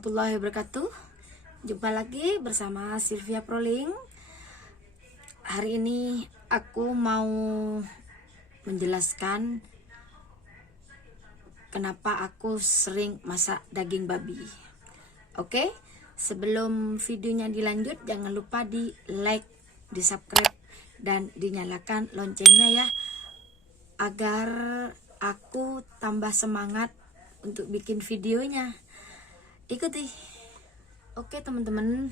warahmatullahi wabarakatuh. Jumpa lagi bersama Sylvia Proling. Hari ini aku mau menjelaskan kenapa aku sering masak daging babi. Oke, sebelum videonya dilanjut, jangan lupa di like, di subscribe, dan dinyalakan loncengnya ya, agar aku tambah semangat untuk bikin videonya. Ikuti. Oke teman-teman,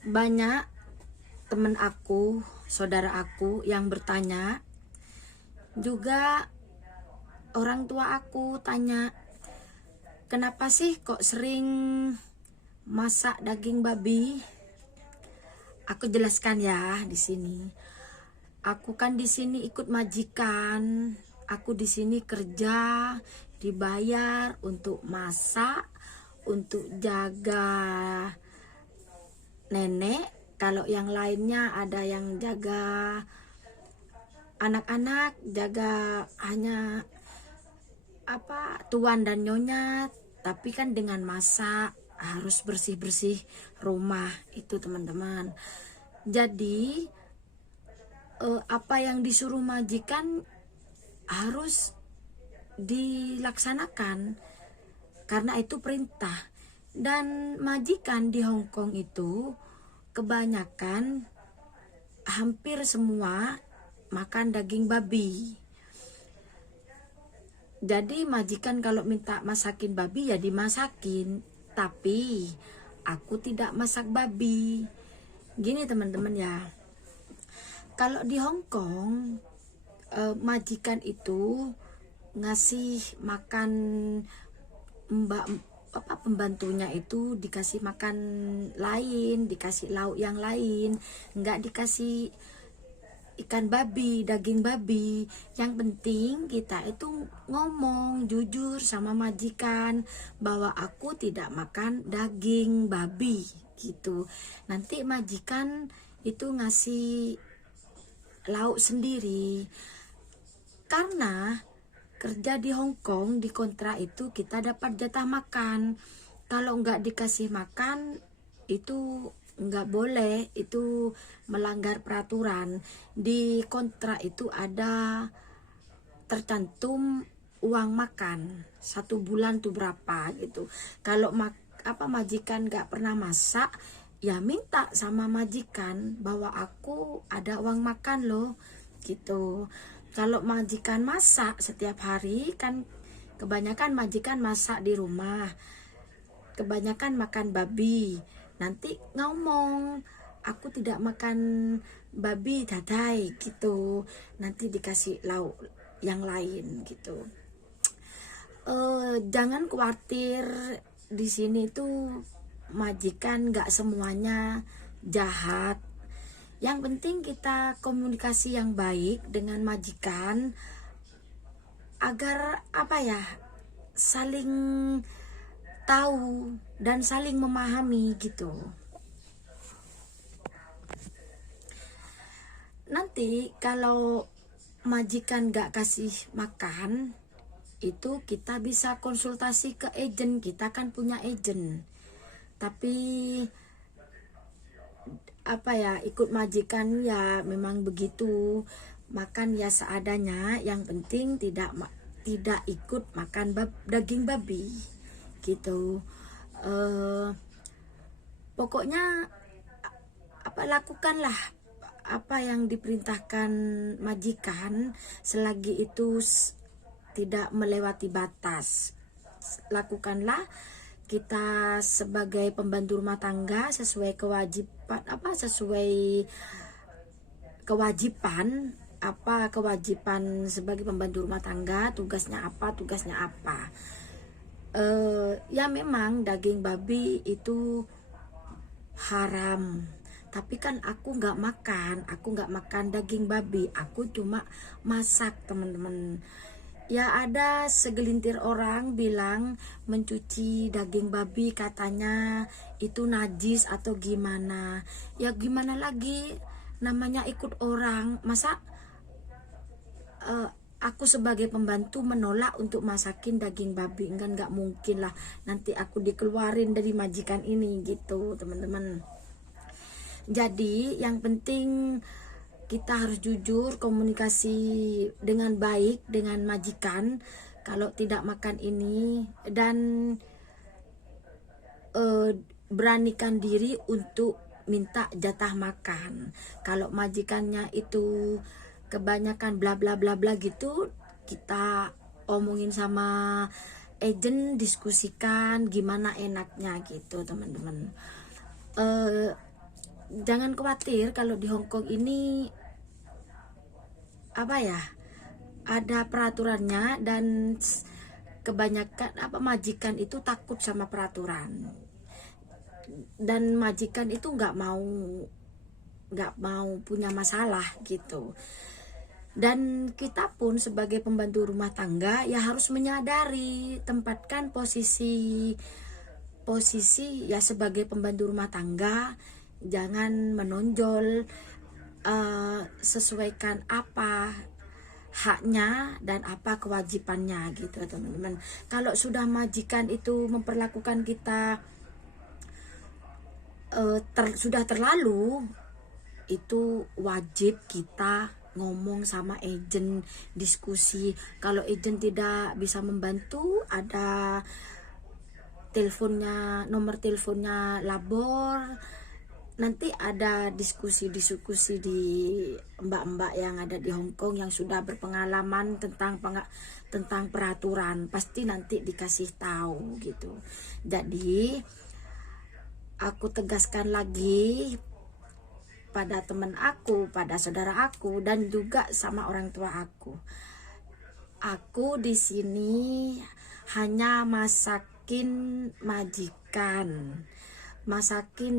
banyak teman aku, saudara aku yang bertanya, juga orang tua aku tanya, kenapa sih kok sering masak daging babi? Aku jelaskan ya di sini. Aku kan di sini ikut majikan, aku di sini kerja, dibayar untuk masak, untuk jaga nenek. Kalau yang lainnya ada yang jaga anak-anak, jaga hanya tuan dan nyonya. Tapi kan dengan masak harus bersih-bersih rumah itu teman-teman. Jadi apa yang disuruh majikan harus dilaksanakan karena itu perintah. Dan majikan di Hong Kong itu kebanyakan, hampir semua makan daging babi. Jadi majikan kalau minta masakin babi ya dimasakin, tapi aku tidak masak babi. Gini teman-teman ya, kalau di Hong Kong majikan itu ngasih makan pembantunya itu dikasih makan lain, dikasih lauk yang lain, nggak dikasih ikan babi, daging babi. Yang penting kita itu ngomong jujur sama majikan bahwa aku tidak makan daging babi gitu. Nanti majikan itu ngasih lauk sendiri. Karena kerja di Hong Kong, di kontrak itu kita dapat jatah makan. Kalau nggak dikasih makan itu nggak boleh, itu melanggar peraturan. Di kontrak itu ada tercantum uang makan 1 bulan tuh berapa gitu. Kalau majikan nggak pernah masak, ya minta sama majikan bahwa aku ada uang makan loh gitu. Kalau majikan masak setiap hari, kan kebanyakan majikan masak di rumah, kebanyakan makan babi. Nanti ngomong, aku tidak makan babi dadai gitu. Nanti dikasih lauk yang lain gitu. Jangan khawatir, di sini tuh majikan nggak semuanya jahat. Yang penting kita komunikasi yang baik dengan majikan agar saling tahu dan saling memahami gitu. Nanti kalau majikan gak kasih makan, itu kita bisa konsultasi ke agen. Kita kan punya agen, tapi ikut majikan ya memang begitu, makan ya seadanya. Yang penting tidak ikut makan daging babi gitu. Pokoknya lakukanlah apa yang diperintahkan majikan selagi itu tidak melewati batas. Lakukanlah. Kita sebagai pembantu rumah tangga sesuai kewajiban sebagai pembantu rumah tangga, tugasnya apa. Ya memang daging babi itu haram, tapi kan aku nggak makan daging babi, aku cuma masak teman-teman. Ya ada segelintir orang bilang mencuci daging babi katanya itu najis atau gimana. Ya gimana lagi, namanya ikut orang. Masa aku sebagai pembantu menolak untuk masakin daging babi. Nggak mungkin lah, nanti aku dikeluarin dari majikan ini gitu teman-teman. Jadi yang penting kita harus jujur, komunikasi dengan baik dengan majikan kalau tidak makan ini, dan beranikan diri untuk minta jatah makan. Kalau majikannya itu kebanyakan bla bla bla bla gitu, kita omongin sama agent, diskusikan gimana enaknya gitu teman-teman. Jangan khawatir kalau di Hong Kong ini apa ya, ada peraturannya, dan kebanyakan majikan itu takut sama peraturan, dan majikan itu nggak mau punya masalah gitu. Dan kita pun sebagai pembantu rumah tangga ya harus menyadari, tempatkan posisi ya sebagai pembantu rumah tangga, jangan menonjol, sesuaikan apa haknya dan apa kewajibannya gitu teman-teman. Kalau sudah majikan itu memperlakukan kita sudah terlalu, itu wajib kita ngomong sama agent, diskusi. Kalau agent tidak bisa membantu, ada teleponnya, nomor teleponnya labor. Nanti ada diskusi di mbak-mbak yang ada di Hong Kong yang sudah berpengalaman tentang peraturan, pasti nanti dikasih tahu gitu. Jadi aku tegaskan lagi pada teman aku, pada saudara aku, dan juga sama orang tua aku. Aku di sini hanya masakin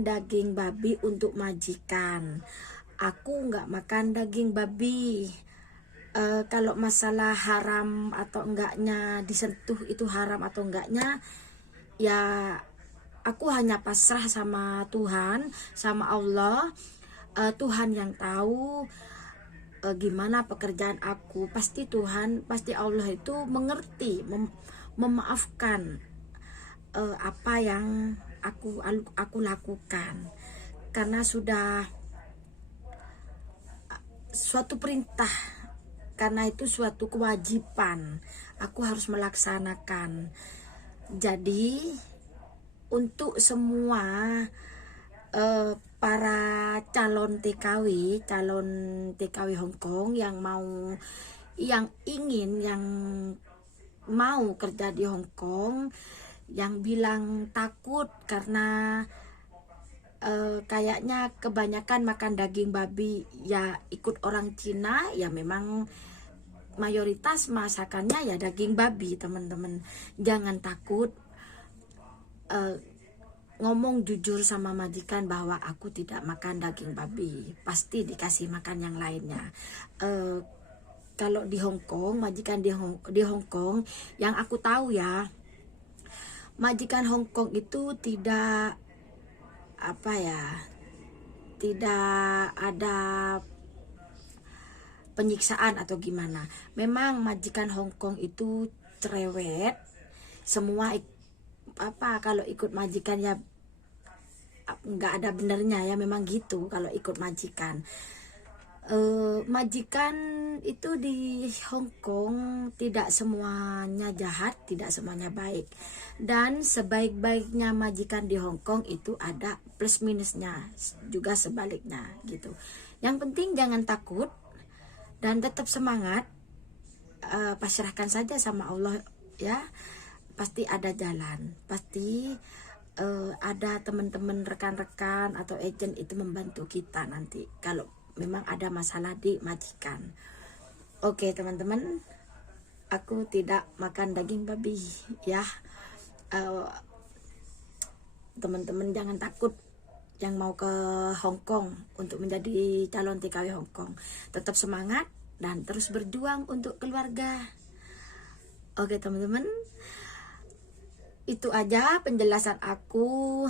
daging babi untuk majikan. Aku nggak makan daging babi. Kalau masalah haram atau enggaknya, disentuh itu haram atau enggaknya, ya aku hanya pasrah sama Tuhan, sama Allah. Tuhan yang tahu gimana pekerjaan aku. Pasti Tuhan, pasti Allah itu mengerti, memaafkan apa yang aku lakukan, karena sudah suatu perintah, karena itu suatu kewajiban, aku harus melaksanakan. Jadi untuk semua para calon TKW Hong Kong yang mau kerja di Hong Kong, yang bilang takut karena kayaknya kebanyakan makan daging babi, ya ikut orang Cina, ya memang mayoritas masakannya ya daging babi teman-teman. Jangan takut, ngomong jujur sama majikan bahwa aku tidak makan daging babi, pasti dikasih makan yang lainnya. Kalau di Hong Kong, majikan di Hong Kong yang aku tahu ya, majikan Hong Kong itu tidak tidak ada penyiksaan atau gimana. Memang majikan Hong Kong itu cerewet, semua kalau ikut majikan ya nggak ada benernya ya, memang gitu kalau ikut majikan. Majikan itu di Hong Kong tidak semuanya jahat, tidak semuanya baik, dan sebaik-baiknya majikan di Hong Kong itu ada plus minusnya juga sebaliknya gitu. Yang penting jangan takut dan tetap semangat, pasrahkan saja sama Allah ya, pasti ada jalan, pasti ada teman-teman, rekan-rekan atau agent itu membantu kita nanti kalau memang ada masalah di majikan. Oke teman-teman, aku tidak makan daging babi ya. Teman-teman jangan takut yang mau ke Hong Kong untuk menjadi calon TKW Hong Kong. Tetap semangat dan terus berjuang untuk keluarga. Oke teman-teman, itu aja penjelasan aku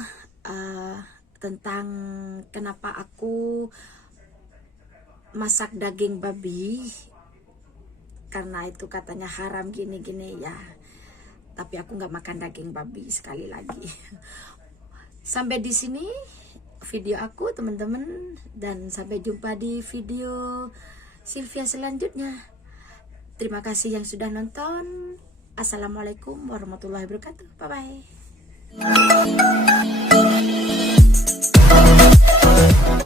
tentang kenapa aku masak daging babi. karena itu katanya haram gini-gini ya. Tapi aku nggak makan daging babi sekali lagi. Sampai di sini video aku teman-teman, dan sampai jumpa di video Sylvia selanjutnya. Terima kasih yang sudah nonton. Assalamualaikum warahmatullahi wabarakatuh. Bye bye.